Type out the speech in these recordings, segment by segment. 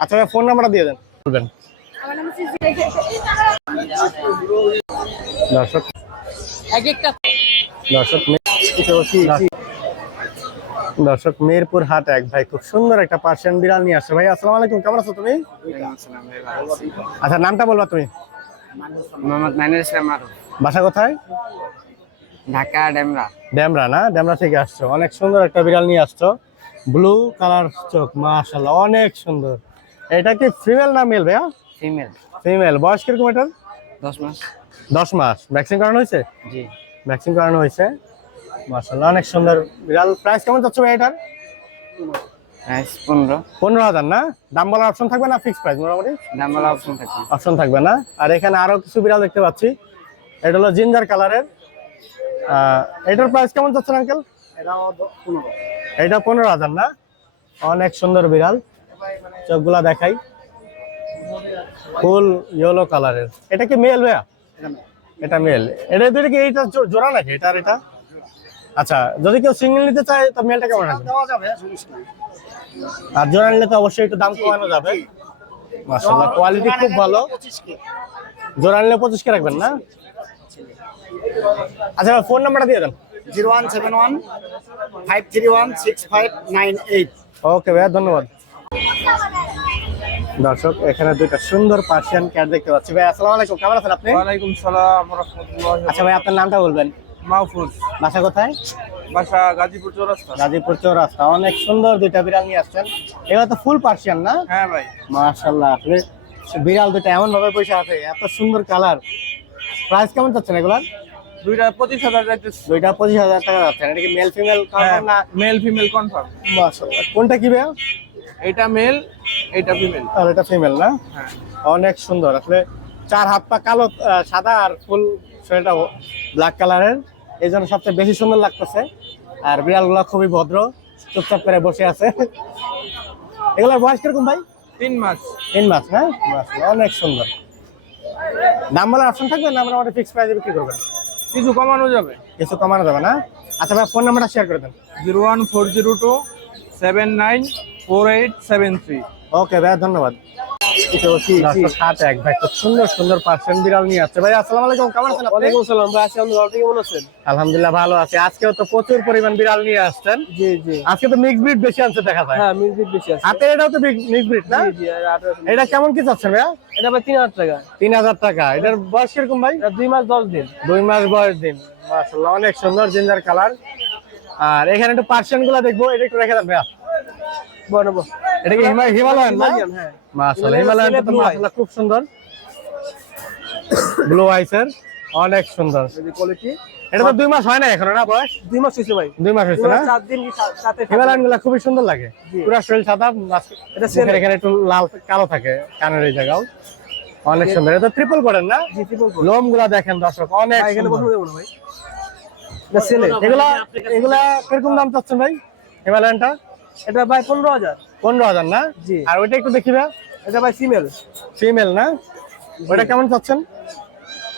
আচ্ছা ভাই ফোন নাম্বারটা দিয়ে দেন। বলবেন। আমার নাম হচ্ছে দর্শক। এক একটা। দর্শক মে- দর্শক মেহেরপুর হাট এক ভাই খুব সুন্দর একটা পার্সিয়ান বিড়াল নিয়ে আসছে। ভাই আসসালামু আলাইকুম কেমন আছো তুমি? আচ্ছা নামটা বলবা তুমি। মোহাম্মদ মাইনুল ইসলাম মারুফ। বাসা কোথায়? ঢাকা ডেমরা। ড্যামরা না? ড্যামরা থেকে আসছো। অনেক সুন্দর একটা বিড়াল নিয়ে আসছো। ব্লু কালার চোখ মাশাল্লাহ অনেক সুন্দর। এটা কি ফিমেল না মেল ভাইয়া? ফিমেল ফিমেল বয়স কীরকম এটার? দশ মাস। দশ মাস। ভ্যাকসিন করানো হয়েছে? জি। ভ্যাকসিন করানো হয়েছে। মাশাল্লাহ অনেক সুন্দর। বিড়াল প্রাইস কেমন যাচ্ছে ভাই এটার? প্রাইস পনেরো। পনেরো হাজার না? দাম বলার অপশন থাকবে না ফিক্স প্রাইস মোটামুটি? দাম বলা অপশন থাকবে। অপশন থাকবে না। আর এখানে আরও কিছু বিড়াল দেখতে পাচ্ছি। এটা হলো জিঞ্জার কালারের এটার প্রাইস কেমন যাচ্ছে আঙ্কেল এটা পনেরো। হাজার না? অনেক সুন্দর বিড়াল। চোখগুলা দেখাই। ফুল ইয়েলো কালারের এটা কি মেল ভাইয়া? এটা মেল এটা দুটো কি এইটা জোড়া নাকি? এটা আর এটা? আচ্ছা যদি কেউ সিঙ্গেল নিতে চায় তো মেলটা কেমন রাখবে? আর জোড়া নিলে তো অবশ্যই একটু দাম কমানো যাবে। মাশাআল্লাহ কোয়ালিটি খুব ভালো। জোড়া নিলে পঁচিশ কে রাখবেন না? আচ্ছা ফোন নাম্বারটা দিয়ে দেন। Zero one seven one five three one six five nine eight. Okay ভাইয়া ধন্যবাদ। দর্শক এখানে দুইটা সুন্দর পার্সিয়ান ক্যাট দেখতে পাচ্ছি। ভাই আসসালামু আলাইকুম কেমন আছেন আপনি? ওয়ালাইকুম সালাম রহমতুল্লাহ আচ্ছা ভাই আপনার নামটা বলবেন? মাহফুজ। বাসা কোথায়? বাসা গাজীপুর চৌরাস্তা। গাজীপুর চৌরাস্তা। অনেক সুন্দর দুইটা বিড়াল নিয়ে আসছেন। এগুলো তো ফুল পার্সিয়ান না? হ্যাঁ ভাই। মাশাল্লাহ আপনি বিড়াল দুইটা এমন ভাবে পয়সা আছে এত সুন্দর কালার প্রাইস কেমন চাচ্ছেন এগুলার? দুইটা পঁচিশ হাজার যাইতেছে। দুইটা পঁচিশ হাজার টাকা যাচ্ছেন এটা কি মেল ফিমেল না? মেল ফিমেল কনফার্ম কোনটা কি এটা মেল এটা ফিমেল আর এটা ফিমেল না? হ্যাঁ। অনেক সুন্দর। আসলে চার হাত পা কালো সাদা আর ফুল শরীরটা ব্ল্যাক কালারের এই জন্য সবচেয়ে বেশি সুন্দর লাগতেছে। আর বিড়ালগুলো খুবই ভদ্র। চুপচাপ করে বসে আছে। এগুলোর বয়স কীরকম ভাই? তিন মাস। তিন মাস হ্যাঁ? অনেক সুন্দর। দাম বলার অপশন থাকবে না? আমরা আমাদের ফিক্স প্রাইসে বিক্রি করবেন। কিছু কমানো যাবে? কিছু কমানো যাবে না? আচ্ছা ভাই ফোন নাম্বারটা শেয়ার করে দেন। Zero one four zero two seven nine four eight seven three. Okay ভাই ধন্যবাদ। দর্শক এক ভাই খুব সুন্দর সুন্দর পার্সেন্ট বিড়াল নিয়ে আসছে। ভাই আসসালামু আলাইকুম কেমন আছেন আপনি? সালাম ভাই আছি আপনি আপনি কেমন আছেন? আলহামদুলিল্লাহ ভালো আছি। আজকেও তো প্রচুর পরিমাণ বিড়াল নিয়ে আসছেন। জি জি। আজকে তো মিক্স ব্রিড বেশি আনছে দেখা যায়। হ্যাঁ মিউজিক বেশি আছে। হাতে এটাও তো মিক্স ব্রিড না? জি এটা কেমন কি চাচ্ছেন ভাইয়া? এটা ভাই তিন হাজার টাকা। তিন হাজার টাকা। এটার বয়স কীরকম ভাই? দুই মাস দশ দিন। দুই মাস বয়স দিন। মাশাআল্লাহ অনেক সুন্দর জিঞ্জার কালার আর এখানে একটু পার্সিয়ানগুলা দেখব এটা একটু রেখে দেন ভাইয়া। বানাবো এটা কি হিমালয়ান না? হ্যাঁ। মাশাআল্লাহ হিমালয়ান হিমালয়ান তো মাশাআল্লাহ খুব সুন্দর। ব্লু আইসের অনেক সুন্দর। কোয়ালিটি এটা তো দুই মাস হয় না এখনও না বয়স? দুই মাস হয়েছে ভাই। দুই মাস হয়েছে না? চার দিন সাথে হিমালয়ানগুলা খুবই সুন্দর লাগে। পুরো শরীর সাদা এটা এখানে একটু লাল কালো থাকে কানের এই জায়গাও। অনেক সুন্দর। এটা ট্রিপল করেন না? জি, coat। লোমগুলা দেখেন দর্শক অনেক এখানে বসে না ভাই। এটা এগুলা এগুলা কীরকম দাম চাচ্ছেন ভাই? হিমালয়ানটা? এটা ভাই পনেরো হাজার। পনেরো হাজার না? জি। আর ওইটা একটু দেখিবা এটা ভাই ফিমেল। ফিমেল না? ওইটা কেমন চাচ্ছেন?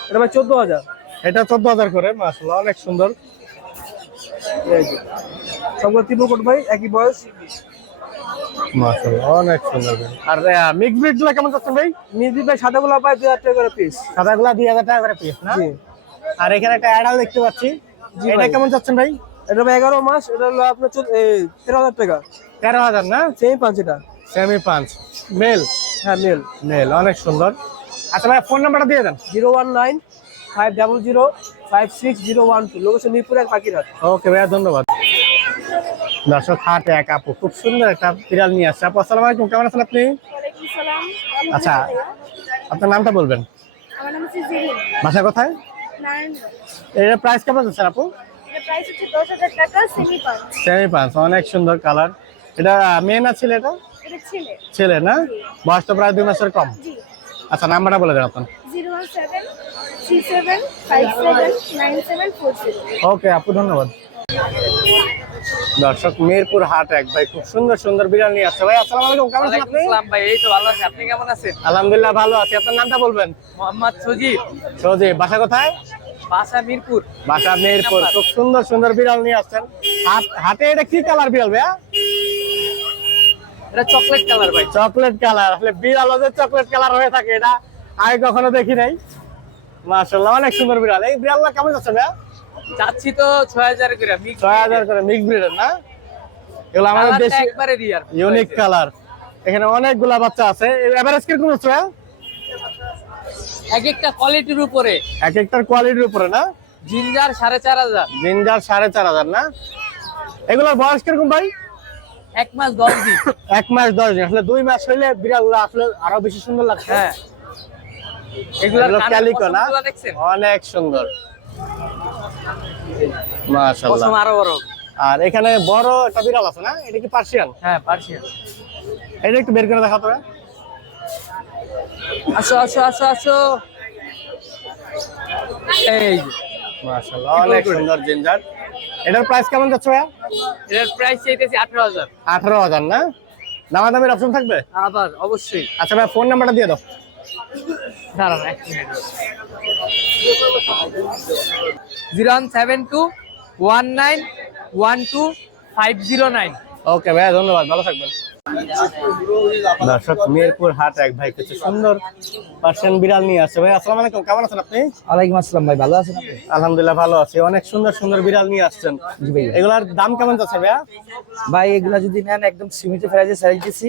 এটা ভাই চোদ্দ হাজার। এটা চোদ্দ হাজার করে মাসাল্লাহ অনেক সুন্দর। সবগুলো ত্রিপুল ভাই একই বয়স। মাসাল্লাহ অনেক সুন্দর আর মিক্স ব্রিডগুলা কেমন চাচ্ছেন ভাই? মিউজিক ভাই সাদা গুলা পাই দুই হাজার টাকা করে পিস সাদা গুলা দুই হাজার টাকা করে পিস না? আর এখানে একটা অ্যাডাল দেখতে পাচ্ছি। এটা কেমন চাচ্ছেন ভাই? এটা এগারো মাস এটা হলো আপনার তেরো হাজার টাকা। তেরো হাজার না? সেম পাঁচ এটা। সেমি পাঁচ মেল হ্যাঁ মেল মেল অনেক সুন্দর। আচ্ছা ভাই ফোন নাম্বারটা দিয়ে দেন। Zero one nine five double zero five six zero one two. Location Mirpur এক পাখিরহাট ওকে ভাইয়া ধন্যবাদ। দর্শক হাটে এক আপু খুব সুন্দর একটা বিড়াল নিয়ে আসছে। আপু আসসালামু আলাইকুম কেমন আছেন আপনি? আচ্ছা আপনার নামটা বলবেন? আমার নাম হচ্ছে বাসা কোথায়? এর প্রাইস কেমন আছে আপু? প্রাইস হচ্ছে দশ হাজার টাকা সেমি পাঁচ। সেমি পাঁচ অনেক সুন্দর কালার এটা মেয়ে না ছেলে এটা? এটা ছেলে। ছেলে না? বয়স তো প্রায় দুই মাসের কম। জি। আচ্ছা নাম্বারটা বলে দেন আপনার। ওকে আপু ধন্যবাদ। দর্শক মিরপুর হাট এক ভাই খুব সুন্দর সুন্দর বিড়াল নিয়ে আসছে। ভাই আসসালামু আলাইকুম কেমন আছেন আপনি? ভাই এই তো ভালো আছি। আপনি কেমন আছেন? আলহামদুলিল্লাহ ভালো আছি। আপনার নামটা বলবেন? মোহাম্মদ সজিব। সজি বাসা কোথায়? বাসা মিরপুর। বাসা মিরপুর। খুব সুন্দর সুন্দর বিড়াল নিয়ে আসছেন। হাতে এটা কি কালার বিড়াল ভাইয়া? এটা চকলেট কালার ভাই। চকলেট কালার আসলে বিড়ালও যে চকলেট কালার হয়ে থাকে এটা আগে কখনো দেখি নাই। মাশাআল্লাহ অনেক সুন্দর বিড়াল। এই বিড়ালটা কেমন যাচ্ছে ভাইয়া? চাচ্ছি তো করে করে ব্রিডের না? এগুলো আমাদের দেশি একবারে রিয়ার ইউনিক কালার এখানে অনেকগুলা বাচ্চা আছে। এভারেজ হচ্ছে ভাইয়া? এক একটা কোয়ালিটির উপরে। এক একটার কোয়ালিটির উপরে না? জিঞ্জার সাড়ে চার হাজার। জিঞ্জার সাড়ে চার হাজার না? এগুলোর বয়স কীরকম ভাই? এক মাস দশ দিন। এক মাস দশ দিন। আসলে দুই মাস হইলে বিড়ালগুলো আসলে আরও বেশি সুন্দর লাগছে। হ্যাঁ। এগুলো ক্যালিকো না? অনেক সুন্দর। মাশাআল্লাহ। আরও বড়। আর এখানে বড় একটা বিড়াল আছে না? এটা কি পার্সিয়ান হ্যাঁ পার্সিয়ান এটা একটু বের করে দেখাতো ভাই। আসো আসো আসো আসো। এই মাশাআল্লাহ অনেক সুন্দর জিঞ্জার। এটার প্রাইস কেমন যাচ্ছে ভাইয়া? এটার প্রাইস চাইতেছি আঠারো হাজার। আঠারো হাজার না? দামাদামির অপশন থাকবে? আবার অবশ্যই। আচ্ছা ভাই ফোন নাম্বারটা দিয়ে দাও। দাঁড়ান এক minute zero one seven two one nine one two five zero nine. Okay ভাইয়া ধন্যবাদ ভালো থাকবেন। দর্শক মিরপুর হাট এক ভাই কিছু সুন্দর পার্সিয়ান বিড়াল নিয়ে আসছে। ভাই আসসালামু আলাইকুম কেমন আছেন আপনি? ওয়ালাইকুম আসসালাম ভাই ভালো আছেন আপনি? আলহামদুলিল্লাহ ভালো আছি। অনেক সুন্দর সুন্দর বিড়াল নিয়ে আসছেন। জি ভাই এগুলার দাম কেমন যাচ্ছে ভাইয়া? ভাই এগুলা যদি নেন একদম সীমিত প্রাইজে সাইজ দিছি।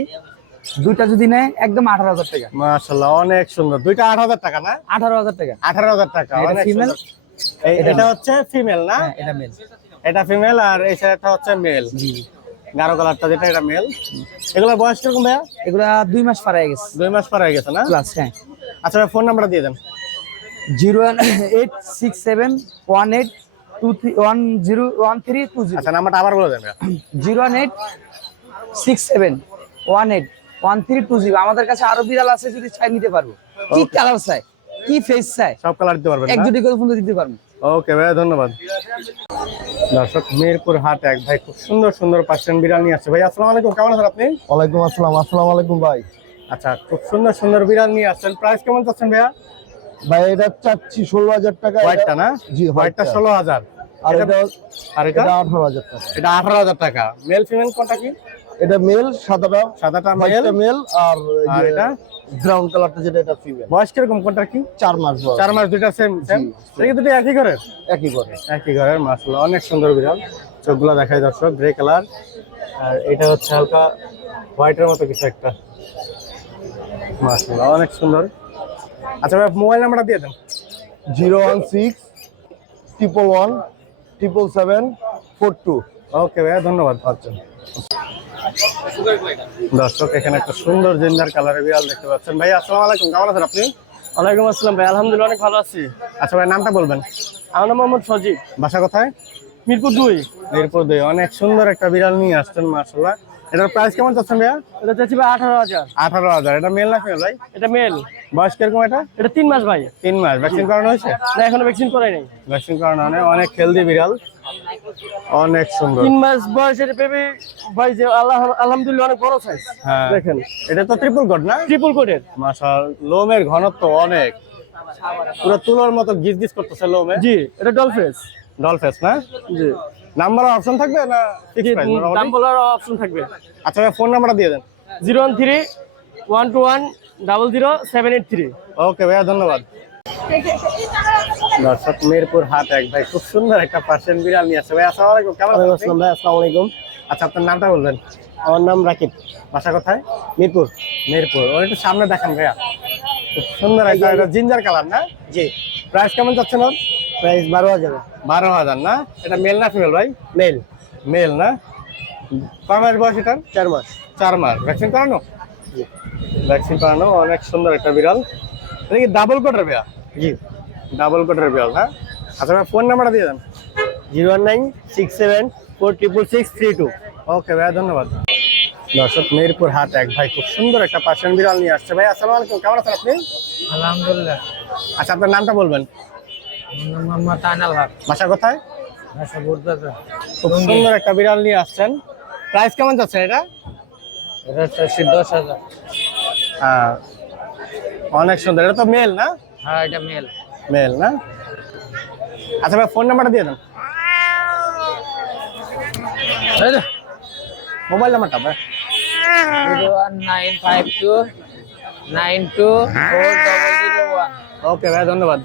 দুইটা যদি নেয় একদম আঠারো হাজার টাকা। মাশাআল্লাহ অনেক সুন্দর। দুইটা আট হাজার টাকা না? আঠারো হাজার টাকা। আঠারো হাজার টাকা এটা এটা হচ্ছে ফিমেল না? হ্যাঁ এটা মেল এটা ফিমেল আর এই সাইডটা হচ্ছে মেল জি। গাঢ় কালারটা যেটা এটা মেল এগুলোর বয়স কীরকম ভাইয়া? এগুলা দুই মাস পার হয়ে গেছে। দুই মাস পার হয়ে গেছে না? প্লাস হ্যাঁ। আচ্ছা ফোন নাম্বারটা দিয়ে দেন। Zero eight six seven one eight two three one zero one three two zero. আচ্ছা নাম্বারটা আবার বলে দেন zero one eight six seven one eight one three two zero. আমাদের কাছে আরও বিড়াল আছে যদি চাই নিতে পারব। কি কালার চাই? কি ফেস চাই? সব কালার দিতে পারবেন এক দুটি করে ফোন দিতে পারব। ওকে ভাইয়া ধন্যবাদ। দর্শক মিরপুর হাট এক ভাই খুব সুন্দর সুন্দর পার্সিয়ান বিড়াল নিয়ে আসছে। ভাই আসসালামু আলাইকুম কেমন আছেন আপনি? ওয়ালাইকুম আসসালাম আসসালামু আলাইকুম ভাই। আচ্ছা খুব সুন্দর সুন্দর বিড়াল নিয়ে আসছেন। প্রাইস কেমন চাচ্ছেন ভাইয়া? ভাই এটা চাচ্ছি ষোলো হাজার টাকা হোয়াইটটা না? জি, হোয়াইটটা। ষোলো হাজার। আর এটা আর এটা? এটা আঠারো হাজার টাকা। এটা আঠারো হাজার টাকা। মেল ফিমেল কোনটা কি? এটা মেল সাদাটা সাদাটা মেল মেল আর আর এটা? ব্রাউন কালারটা যেটা এটা ফিমেল বয়স কীরকম কোনটা কি? চার মাস বয়স। চার মাস দুইটা সেম সেম কি দুটো একই ঘরের? একই করে একই ঘরের মাশাআল্লাহ অনেক সুন্দর বিড়াল। চোখগুলো দেখায় দর্শক গ্রে কালার আর এটা হচ্ছে হালকা হোয়াইটের মতো কিছু একটা। মাশাআল্লাহ অনেক সুন্দর। আচ্ছা ভাই মোবাইল নাম্বারটা দিয়ে দেন। Zero one six triple one triple seven four two okay ভাইয়া ধন্যবাদ আচ্ছা দর্শক এখানে একটা সুন্দর জিন্দার কালারের বিড়াল দেখতে পাচ্ছেন। ভাই আসসালাম আলাইকুম কেমন আছেন আপনি? ওয়ালাইকুম আসসালাম ভাই আলহামদুলিল্লাহ অনেক ভালো আছি। আচ্ছা ভাই নামটা বলবেন। আমার নাম মোহাম্মদ সজীব বাসা কোথায়? মিরপুর দুই? মিরপুর দুই অনেক সুন্দর একটা বিড়াল নিয়ে আসছেন মার্শাল্লাহ এটার প্রাইস কেমন চাচ্ছেন ভাইয়া? এটা চাচ্ছি ভাই আঠারো হাজার। আঠারো হাজার এটা মেল না ফিমেল ভাই? এটা মেল বয়স কীরকম এটা? এটা তিন মাস ভাই। তিন মাস ভ্যাকসিন করানো হয়েছে? না এখনও ভ্যাকসিন করাই নাই। ভ্যাকসিন করানো অনেক অনেক হেলদি বিড়াল। অনেক সুন্দর। তিন মাস বয়সের বেবি ভাই যে আল্লাহ আলহামদুলিল্লাহ অনেক বড় সাইজ হ্যাঁ। দেখেন। এটা তো ট্রিপল কোড না? ট্রিপল কোটের মাশাল লোমের ঘনত্ব অনেক। পুরো তুলোর মতো গিজ গিজ করতেছে লোমে। জি এটা ডলফেস ডলফেস না? জি। নাম্বার অপশন থাকবে না দাম বলার অপশন থাকবে। আচ্ছা ফোন নাম্বারটা দিয়ে দেন। Zero one three one two one double zero seven eight three. Okay ভাইয়া ধন্যবাদ। দর্শক মিরপুর হাট এক ভাই খুব সুন্দর একটা পার্সেন্ট বিড়াল নিয়ে আসছে। ভাই আসসালামু আলাইকুম কেমন আছেন? ভাই আসসালামু আলাইকুম আচ্ছা আপনার নামটা বলবেন। আমার নাম রাকিব। বাসা কোথায়? মিরপুর। মিরপুর। ওর একটু সামনে দেখান ভাইয়া। খুব সুন্দর একটা এটা জিঞ্জার কালার না? জি। প্রাইস কেমন যাচ্ছে ওর? প্রাইস বারো হাজার। বারো হাজার না? এটা মেল না ফিমেল ভাই? মেল মেল না? কয় মাস বয়স এটার? চার মাস। চার মাস। ভ্যাকসিন করানো? ভ্যাকসিন করানো অনেক সুন্দর একটা বিড়াল। এটা কি ডাবল কোটের বিড়াল? জি। ডাবল কোটের বিড়াল না? আচ্ছা ভাই ফোন নাম্বারটা দিয়ে দেন। Zero one nine six seven four triple six three two. Okay ভাইয়া ধন্যবাদ। দর্শক মিরপুর হাট এক ভাই খুব সুন্দর একটা পার্সিয়ান বিড়াল নিয়ে আসছে। ভাই আসসালামু আলাইকুম। কেমন আছেন আপনি? আলহামদুলিল্লাহ। আচ্ছা আপনার নামটা বলবেন। বাসা কোথায়? বুঝতে খুব সুন্দর একটা বিড়াল নিয়ে আসছেন। প্রাইস কেমন যাচ্ছে এটা? এটা চাচ্ছি দশ হাজার। হ্যাঁ। অনেক সুন্দর। এটা তো মেল না? হ্যাঁ এটা মেল। মেল না? আচ্ছা ভাই ফোন নাম্বারটা দিয়ে দেন। মোবাইল নাম্বারটা ভাই। Nine five two nine two four double zero one. Okay ভাই ধন্যবাদ।